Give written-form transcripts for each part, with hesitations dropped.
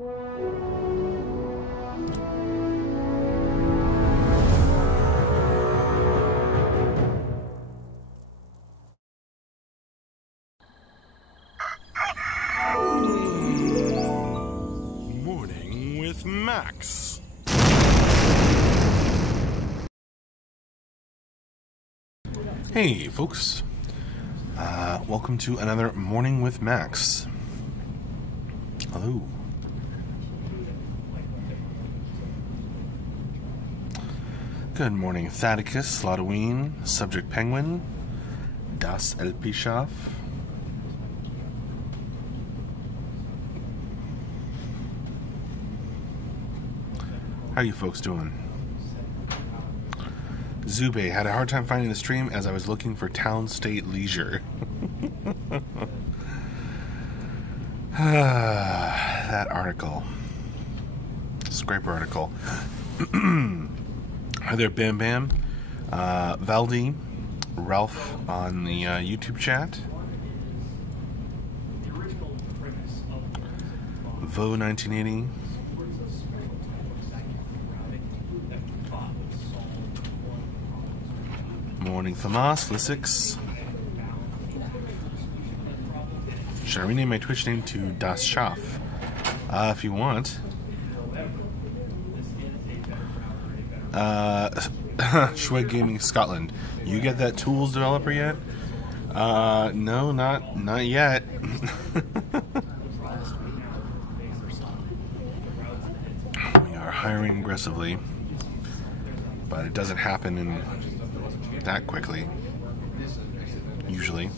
Morning with Max. Hey, folks. Welcome to another Morning with Max. Hello. Good morning, Thaddeus, Halloween, Subject Penguin, Das El Pichaf. How you folks doing? Zube had a hard time finding the stream as I was looking for Town State Leisure. That article. Scraper article. Hi there, Bam Bam. Valdi, Ralph on the YouTube chat. Vo 1980. Morning, Famas, Lissix. Should I rename my Twitch name to Das Schaff? If you want. Schweg Gaming Scotland. You get that tools developer yet? No, not yet. We are hiring aggressively, but it doesn't happen in that quickly, usually.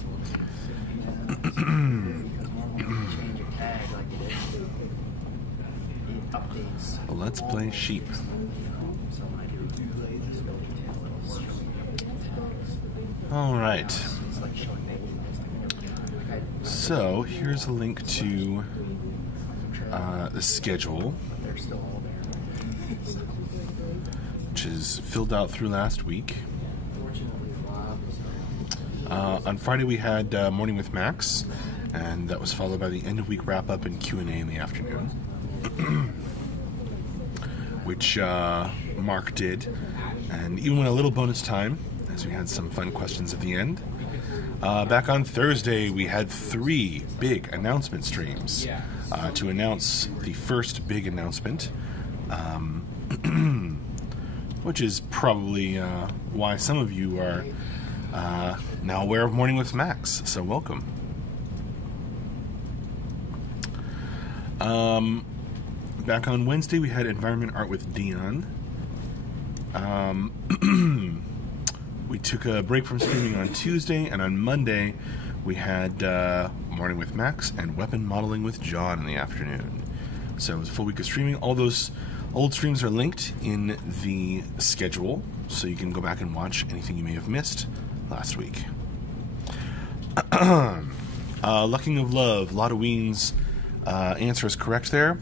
Well, let's play sheep. All right. So here's a link to the schedule, which is filled out through last week. On Friday we had Morning with Max, and that was followed by the end of week wrap up and Q&A in the afternoon, which Mark did, and even went a little bonus time as we had some fun questions at the end. Back on Thursday we had 3 big announcement streams to announce the first big announcement, which is probably why some of you are now aware of Morning with Max, so welcome. Back on Wednesday we had Environment Art with Dion. We took a break from streaming on Tuesday, and on Monday we had Morning with Max and Weapon Modeling with John in the afternoon. So it was a full week of streaming. All those old streams are linked in the schedule, so you can go back and watch anything you may have missed last week. Lucking of Love, Halloween's answer is correct there.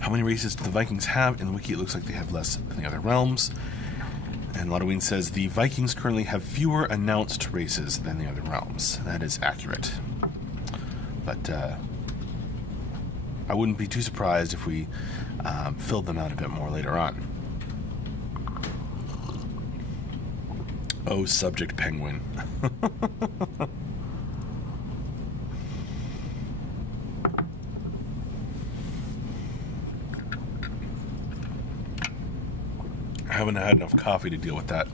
How many races do the Vikings have? In the wiki it looks like they have less than the other realms. And Halloween says the Vikings currently have fewer announced races than the other realms. That is accurate. But I wouldn't be too surprised if we filled them out a bit more later on. Oh, Subject Penguin. I haven't had enough coffee to deal with that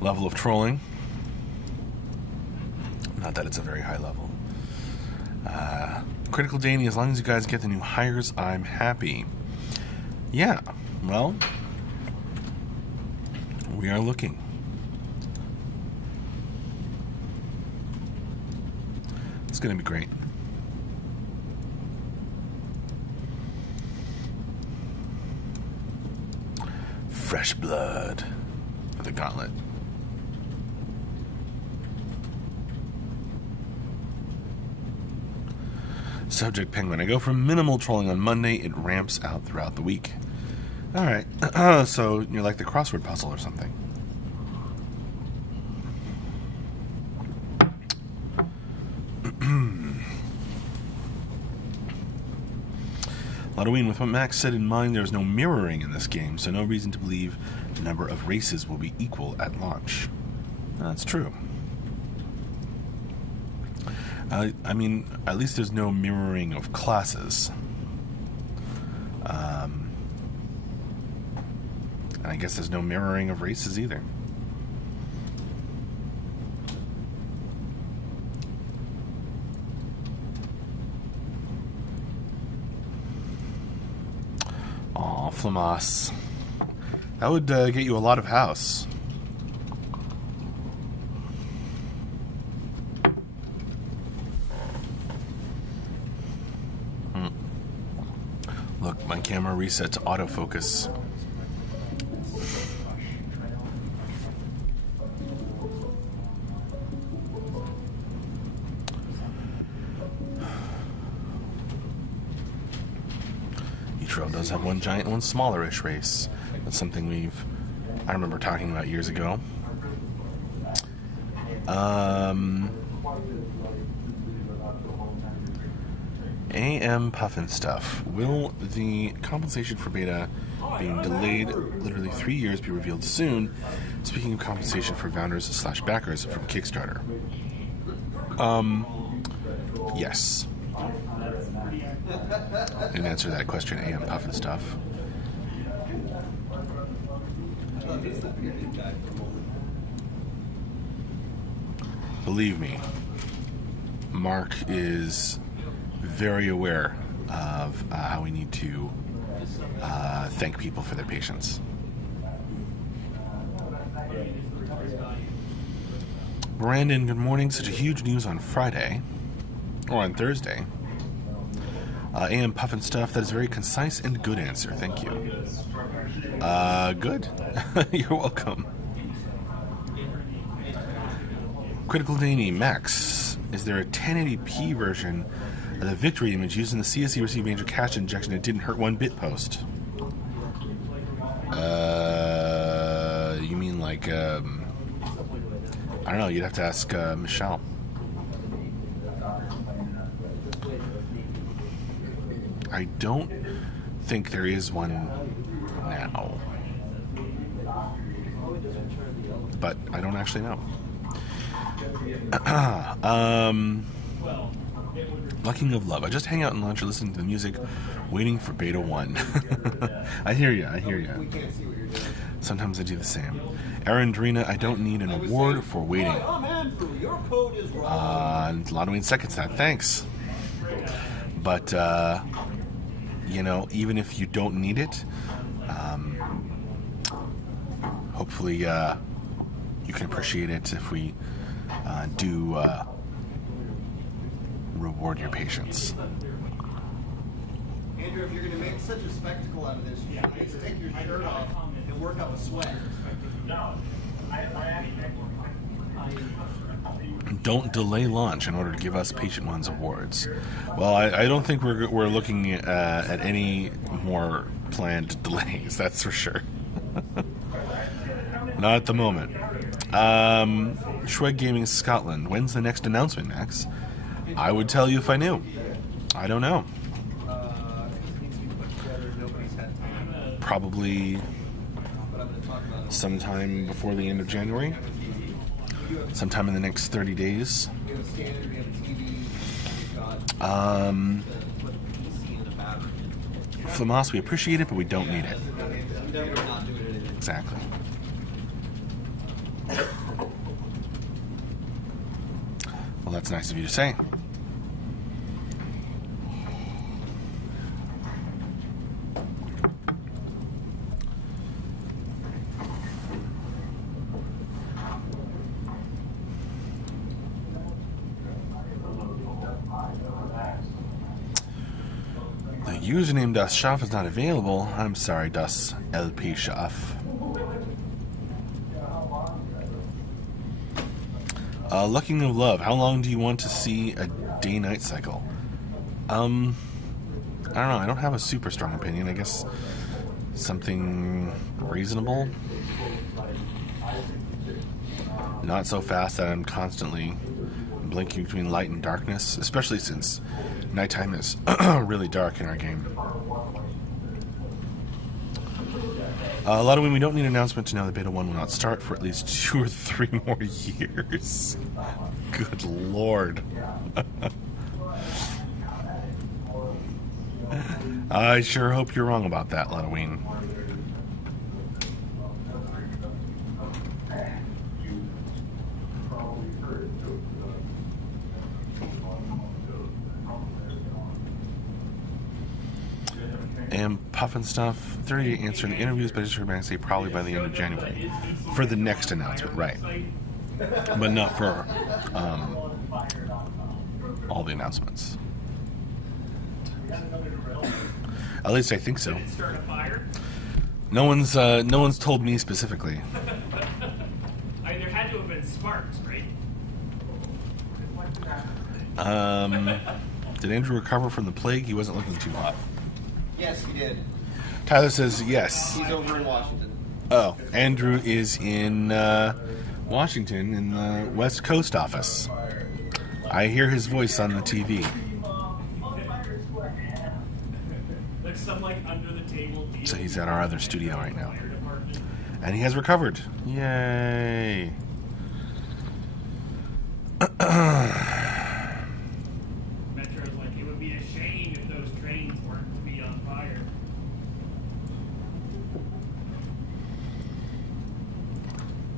level of trolling. Not that it's a very high level. Critical Danny, as long as you guys get the new hires, I'm happy. Yeah, well, we are looking. It's going to be great. Fresh blood for the gauntlet. Subject Penguin. I go from minimal trolling on Monday, it ramps out throughout the week. Alright, so you're like the crossword puzzle or something. Halloween, with what Max said in mind, there is no mirroring in this game, so no reason to believe the number of races will be equal at launch. That's true. I mean, at least there's no mirroring of classes. And I guess there's no mirroring of races either. Aw, Flamas. That would get you a lot of house. Look, my camera reset to autofocus. Each row does have one giant and one smaller-ish race. That's something I remember talking about years ago. AM Puffin stuff. Will the compensation for beta being delayed literally 3 years be revealed soon? Speaking of compensation for founders/backers from Kickstarter. Yes. In answer to that question, AM Puffin stuff. Believe me, Mark is very aware of how we need to thank people for their patience. Brandon, good morning. Such a huge news on Friday, or on Thursday. AM Puffin stuff. That is a very concise and good answer. Thank you. Good. You're welcome. Critical Danny, Max, is there a 1080p version of the victory image using the CSE received major cache injection that didn't hurt one bit post? You mean like, I don't know, you'd have to ask Michelle. I don't think there is one now, but I don't actually know. Lucking of Love. I just hang out in lunch or listen to the music, waiting for Beta 1. I hear ya. Sometimes I do the same. Aaron Drina, I don't need an award for waiting. Halloween seconds that. Thanks. But, you know, even if you don't need it, hopefully you can appreciate it if we do reward your patience. Andrew, if you're going to make such a spectacle out of this, you should just take your shirt off and work up a sweat. Don't delay launch in order to give us Patient One's awards. Well, I don't think we're looking at any more planned delays, that's for sure. Not at the moment. Shweg Gaming Scotland, when's the next announcement, Max? I would tell you if I knew. I don't know. Probably sometime before the end of January. Sometime in the next 30 days. Flamas, we appreciate it, but we don't need it. Exactly. Well, that's nice of you to say. The username Das Schaff is not available. I'm sorry, Das LP Schaff. Lucking of Love. How long do you want to see a day-night cycle? I don't know. I don't have a super strong opinion. I guess something reasonable. Not so fast that I'm constantly blinking between light and darkness, especially since nighttime is really dark in our game. Halloween, we don't need an announcement to know the Beta 1 will not start for at least 2 or 3 more years. Good Lord. I sure hope you're wrong about that, Halloween. And Puffin Stuff 30 answering the interviews, but I just heard back say probably by the end of January for the next announcement, right? But not for all the announcements. At least I think so. No one's told me specifically. I mean, there had to have been sparks, right? Did Andrew recover from the plague? He wasn't looking too hot. Yes, he did. Tyler says yes. He's over in Washington. Oh, Andrew is in Washington in the West Coast office. I hear his voice on the TV. Like some like under the table. So he's at our other studio right now. And he has recovered. Yay. Metro's like, it would be a shame if those trains weren't to be on fire.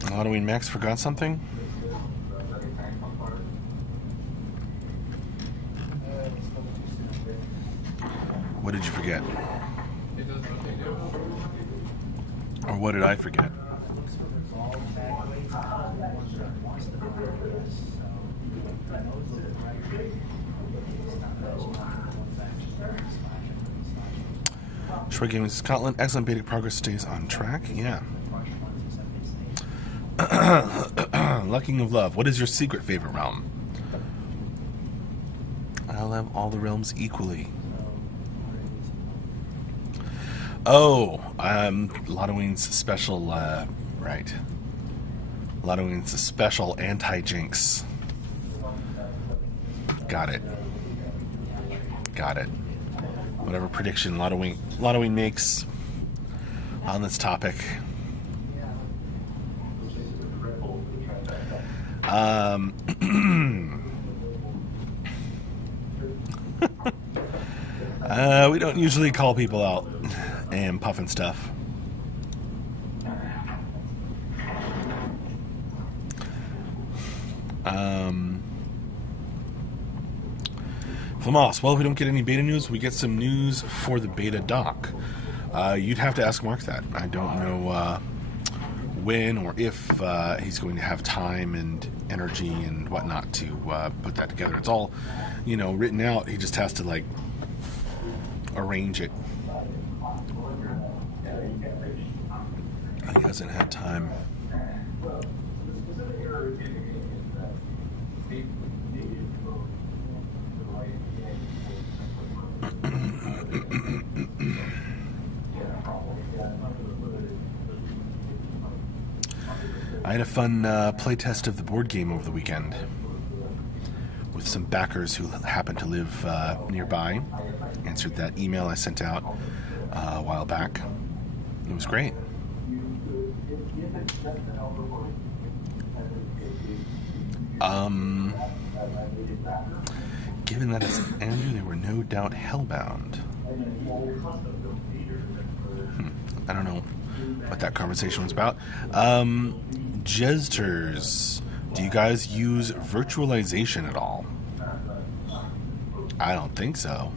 Halloween Max forgot something? What did you forget? Or what did I forget? Shred Gaming Scotland, excellent beta progress, stays on track. Yeah. Lucking of Love, what is your secret favorite realm? I love all the realms equally. Oh, Halloween's special, right. Halloween's special anti-jinx. Got it. Got it. Whatever prediction Halloween makes on this topic. We don't usually call people out and puffing stuff. Flamos, well, if we don't get any beta news, we get some news for the beta doc. You'd have to ask Mark that. I don't know when or if he's going to have time and energy and whatnot to put that together. It's all, written out. He just has to, arrange it. He hasn't had time. I had a fun playtest of the board game over the weekend with some backers who happen to live nearby. Answered that email I sent out a while back. It was great. Given that it's Andrew, they were no doubt hellbound. I don't know what that conversation was about. Jesters, do you guys use virtualization at all? I don't think so.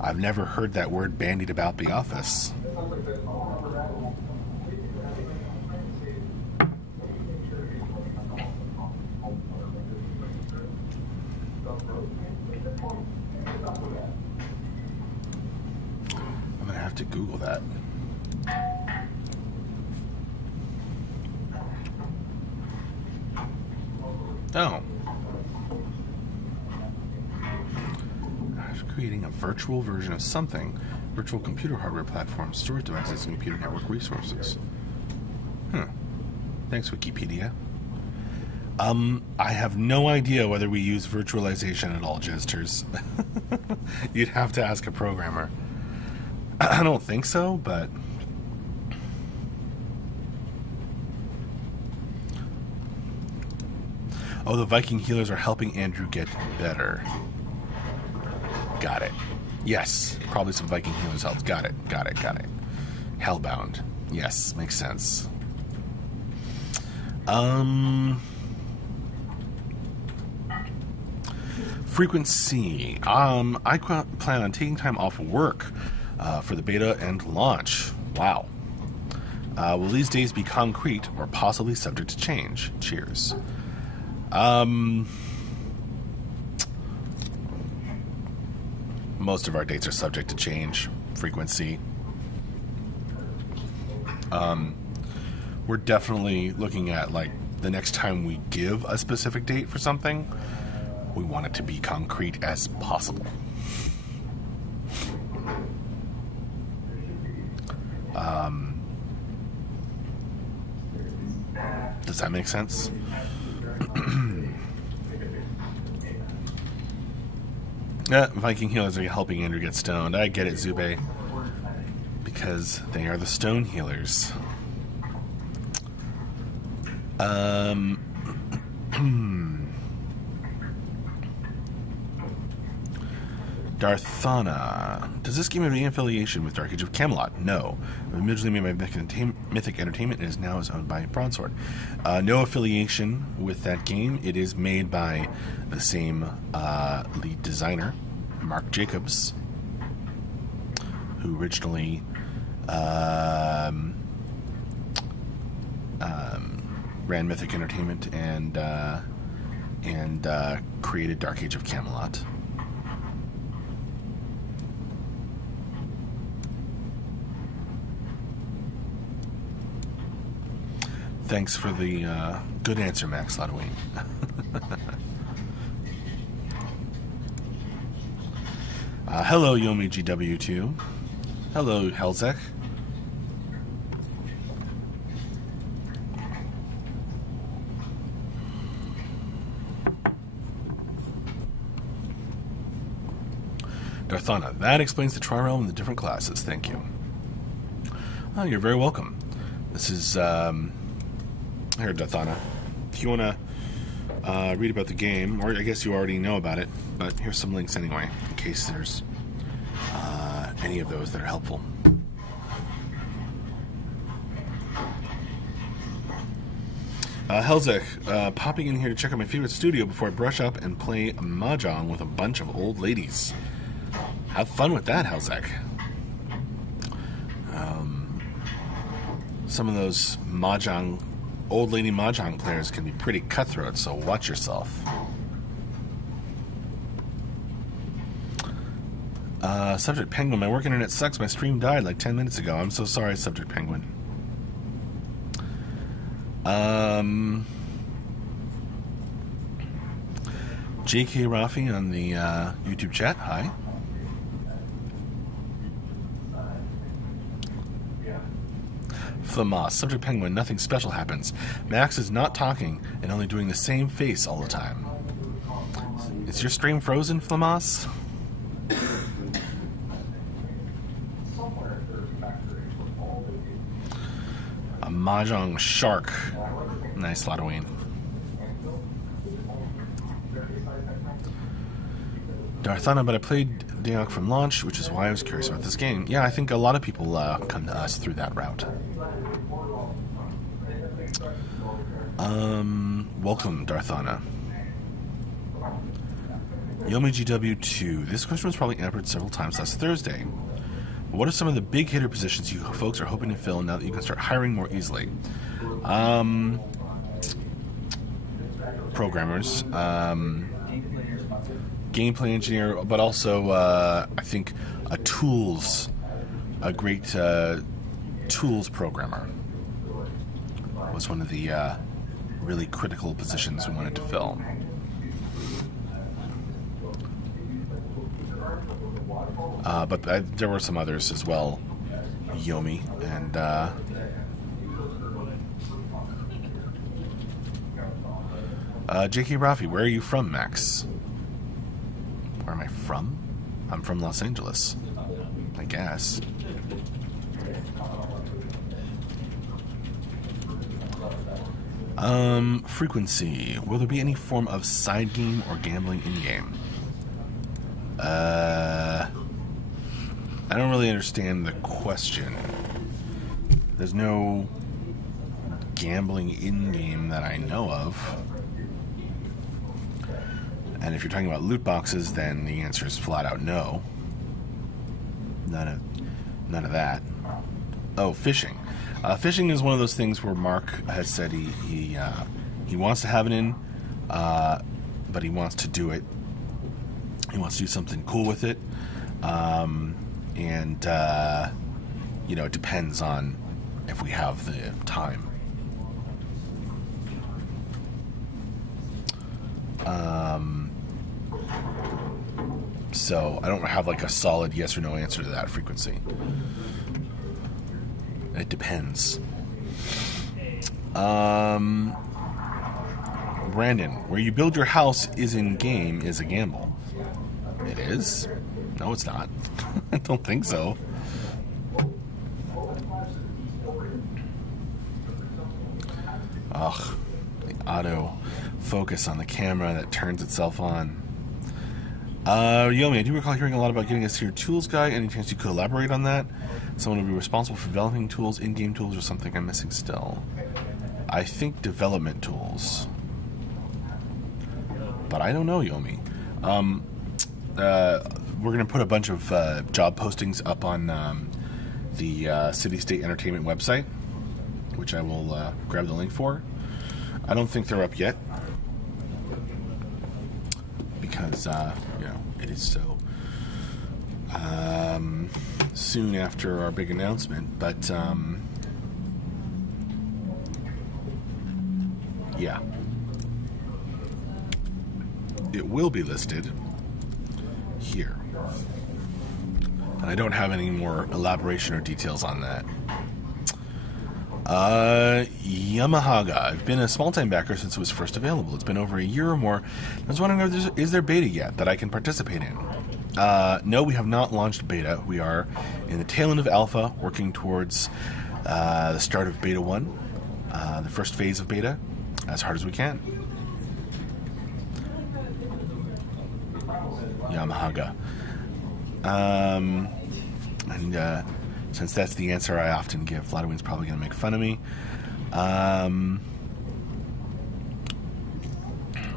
I've never heard that word bandied about the office. I'm gonna have to Google that. Oh. Creating a virtual version of something. Virtual computer hardware platform, storage devices, and computer network resources. Thanks, Wikipedia. I have no idea whether we use virtualization at all, Jesters. You'd have to ask a programmer. I don't think so, but Oh, the Viking healers are helping Andrew get better. Got it. Yes, probably some Viking healers helped. Got it. Hellbound. Yes, makes sense. Frequency. I plan on taking time off work for the beta and launch. Wow. Will these days be concrete or possibly subject to change? Cheers. Most of our dates are subject to change. Frequency. We're definitely looking at, like, the next time we give a specific date for something, we want it to be concrete as possible. Does that make sense? Yeah, Viking healers are helping Andrew get stoned. I get it, Zube. Because they are the stone healers. Darthana. Does this game have any affiliation with Dark Age of Camelot? No. Originally made by Mythic Entertainment and is now owned by Broadsword. No affiliation with that game. It is made by the same lead designer, Mark Jacobs, who originally ran Mythic Entertainment and created Dark Age of Camelot. Thanks for the good answer, Max Lodwing. Hello, Yomi GW2. Hello, Helzek. Darthana. That explains the Tri-Realm and the different classes. Thank you. Oh, you're very welcome. This is... Here, Darthana. If you want to read about the game, or I guess you already know about it, but here's some links anyway, in case there's any of those that are helpful. Helzek, popping in here to check out my favorite studio before I brush up and play Mahjong with a bunch of old ladies. Have fun with that, Helzek. Some of those Mahjong... old lady Mahjong players can be pretty cutthroat, so watch yourself. Subject Penguin, my work internet sucks. My stream died like 10 minutes ago. I'm so sorry, Subject Penguin. JK Rafi on the YouTube chat. Hi. Flamas, Subject Penguin, nothing special happens. Max is not talking and only doing the same face all the time. Is your stream frozen, Flamas? A Mahjong shark. Nice, Halloween. Darthana, but I played Daok from launch, which is why I was curious about this game. Yeah, I think a lot of people come to us through that route. Welcome, Darthana. YomiGW2. This question was probably answered several times last Thursday. What are some of the big hitter positions you folks are hoping to fill now that you can start hiring more easily? Programmers, gameplay engineer, but also I think a great tools programmer was one of the really critical positions we wanted to fill. But there were some others as well, Yomi, and JK Rafi. Where are you from, Max? Where am I from? I'm from Los Angeles, I guess. Frequency. Will there be any form of side game or gambling in-game? I don't really understand the question. There's no gambling in-game that I know of. And if you're talking about loot boxes, then the answer is flat out no. None of that. Oh, fishing. Fishing is one of those things where Mark has said he wants to have it in, but he wants to do it. He wants to do something cool with it, and it depends on if we have the time. So I don't have like a solid yes or no answer to that. Frequency. It depends. Brandon, where you build your house is in game is a gamble. It is? No, it's not. I don't think so. Ugh, the auto focus on the camera that turns itself on. Yomi, I do recall hearing a lot about getting a tier tools guy. Any chance you could elaborate on that? Someone would be responsible for developing tools, in-game tools, or something I'm missing still. I think development tools. But I don't know, Yomi. We're going to put a bunch of job postings up on the City State Entertainment website, which I will grab the link for. I don't think they're up yet, because it is so soon after our big announcement. But yeah, it will be listed here, and I don't have any more elaboration or details on that. Yamahaga. I've been a small-time backer since it was first available. It's been over a year or more. I was wondering if is there beta yet that I can participate in? No, we have not launched beta. We are in the tail end of alpha, working towards the start of beta 1, the first phase of beta, as hard as we can. Yamahaga. Since that's the answer I often give, Vladimir's probably going to make fun of me.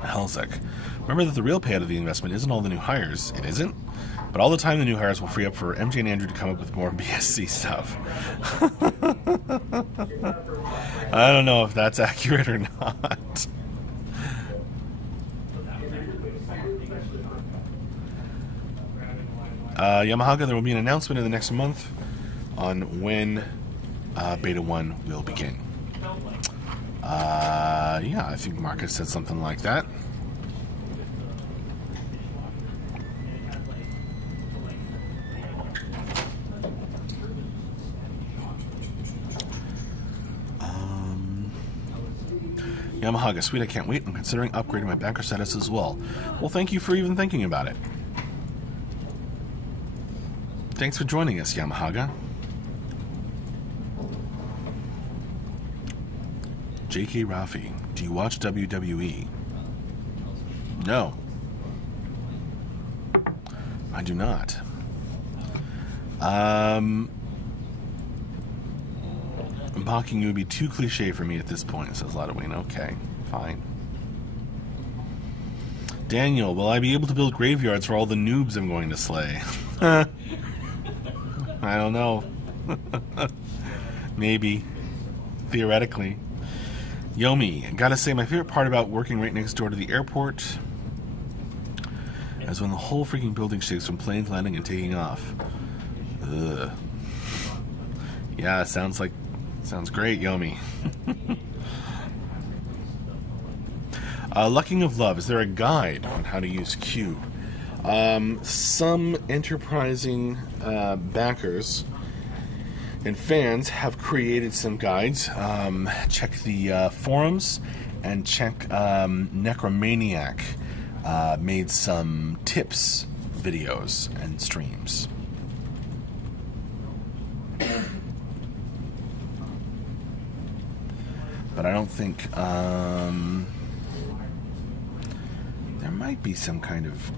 Helzik. Remember that the real payout of the investment isn't all the new hires. It isn't. But all the time the new hires will free up for MJ and Andrew to come up with more BSC stuff. I don't know if that's accurate or not. Yamahaga, there will be an announcement in the next month on when Beta 1 will begin. Yeah, I think Marcus said something like that. Yamahaga, sweet, I can't wait. I'm considering upgrading my banker status as well. Well, thank you for even thinking about it. Thanks for joining us, Yamahaga. J.K. Rafi, do you watch WWE? No. I do not. Mocking you would be too cliche for me at this point, says Ladawayne. Okay, fine. Daniel, will I be able to build graveyards for all the noobs I'm going to slay? I don't know. Maybe. Theoretically. Yomi, gotta say, my favorite part about working right next door to the airport is when the whole freaking building shakes from planes landing and taking off. Ugh. Yeah, sounds great, Yomi. Lucking of Love, is there a guide on how to use Cube? Some enterprising backers and fans have created some guides. Check the forums and check Necromaniac made some tips videos and streams. But I don't think there might be some kind of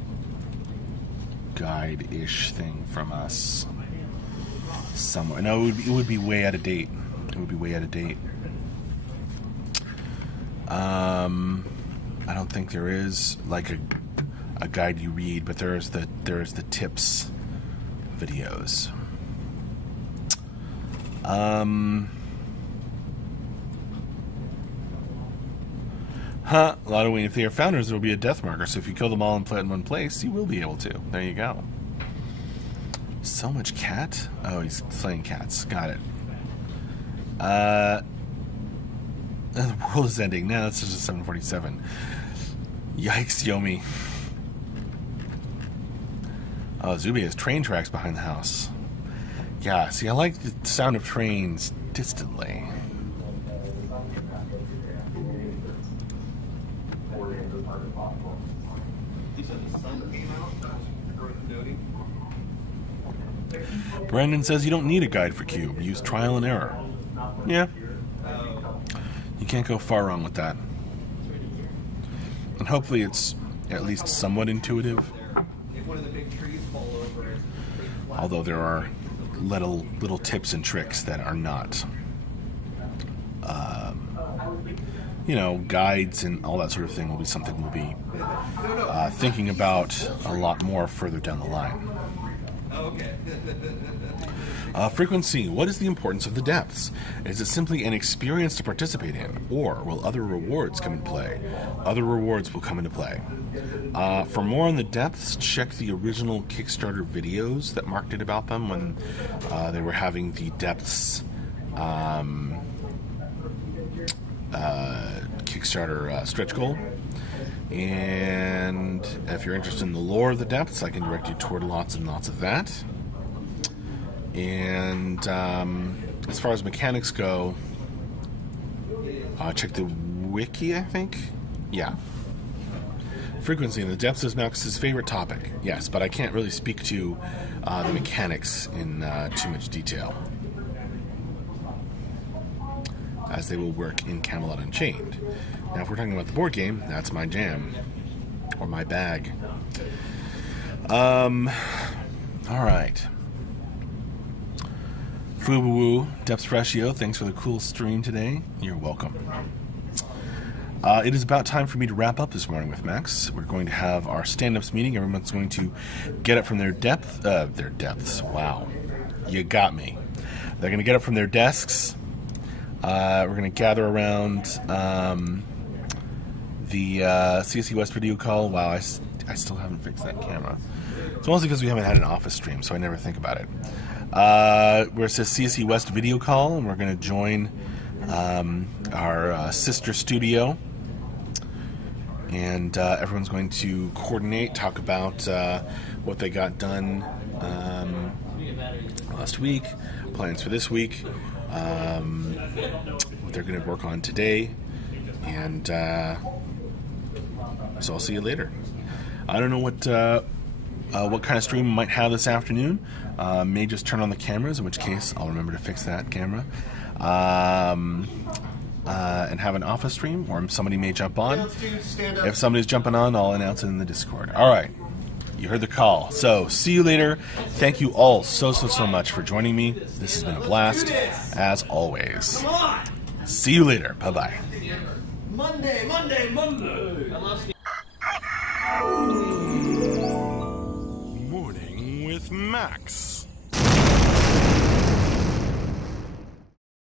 guide-ish thing from us somewhere. No, it would be way out of date. It would be way out of date. I don't think there is like a guide you read, but there's the tips videos. A lot of if they are founders, there will be a death marker. So if you kill them all and play in one place, you will be able to. There you go. So much cat. Oh, he's slaying cats. Got it. The world is ending. No, that's just a 747. Yikes, Yomi. Oh, Zubi has train tracks behind the house. Yeah, see, I like the sound of trains distantly. You said the sun came out? That was worth noting. Brandon says you don't need a guide for Cube. Use trial and error. Yeah. You can't go far wrong with that. And hopefully it's at least somewhat intuitive. If one of the big trees fall over, it's Although there are little tips and tricks that are not, guides and all that sort of thing will be something we'll be thinking about a lot more further down the line. okay. Frequency. What is the importance of the depths? Is it simply an experience to participate in, or will other rewards come into play? Other rewards will come into play. For more on the depths, check the original Kickstarter videos that Mark did about them when they were having the depths Kickstarter stretch goal. And if you're interested in the lore of the depths, I can direct you toward lots and lots of that. And as far as mechanics go, check the wiki, I think. Yeah. Frequency in the depths is Max's favorite topic. Yes, but I can't really speak to the mechanics in too much detail, as they will work in Camelot Unchained. Now, if we're talking about the board game, that's my jam. Or my bag. Alright. Fubu Depths Ratio, thanks for the cool stream today. You're welcome. It is about time for me to wrap up this morning with Max. We're going to have our stand-ups meeting. Everyone's going to get up from their depths. Wow. You got me. They're going to get up from their desks. We're going to gather around the CSE West video call. Wow, I still haven't fixed that camera. It's mostly because we haven't had an office stream, so I never think about it. Where it says CSE West video call, and we're going to join our sister studio. And everyone's going to coordinate, talk about what they got done last week, plans for this week, what they're going to work on today, and so I'll see you later. I don't know what kind of stream we might have this afternoon. May just turn on the cameras, in which case I'll remember to fix that camera. And have an office stream, or somebody may jump on. If somebody's jumping on, I'll announce it in the Discord. Alright, you heard the call. So, see you later. Thank you all so much for joining me. This has been a blast, as always. See you later. Bye-bye. Monday. Morning with Max.